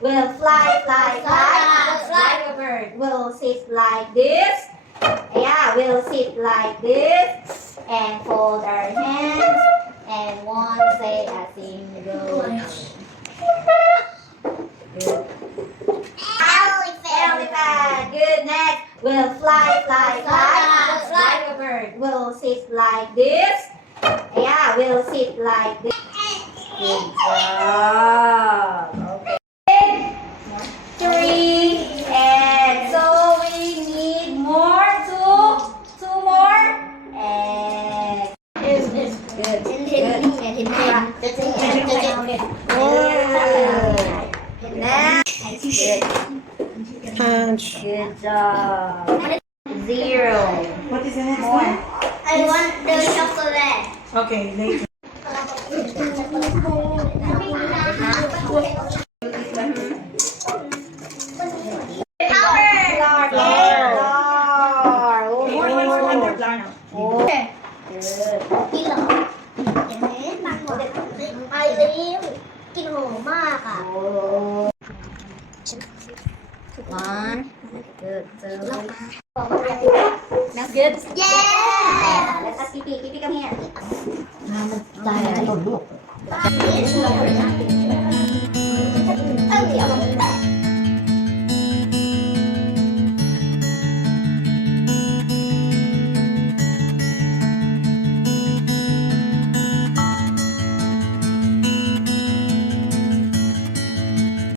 Will fly, fly, fly, like a bird. Will sit like this. Yeah, we'll sit like this and fold our hands and won't say a single word. Good. Elephant. Good. Next. We'll fly, fly, fly, like a bird. We'll sit like this. Yeah, we'll sit like this. Good job. Okay. 3 and so we need more two more and good. Next. Good. Punch. Good job. 0. What is the next More. one? I want the chocolate. Okay, later. Good. กินเหรอเห็นไหมตังหมดไปแล้วกินหอมมากอ่ะ One. Good. 2. That's good. Yeah. Let's ask Kitty. Kitty, come here. ตายแล้ว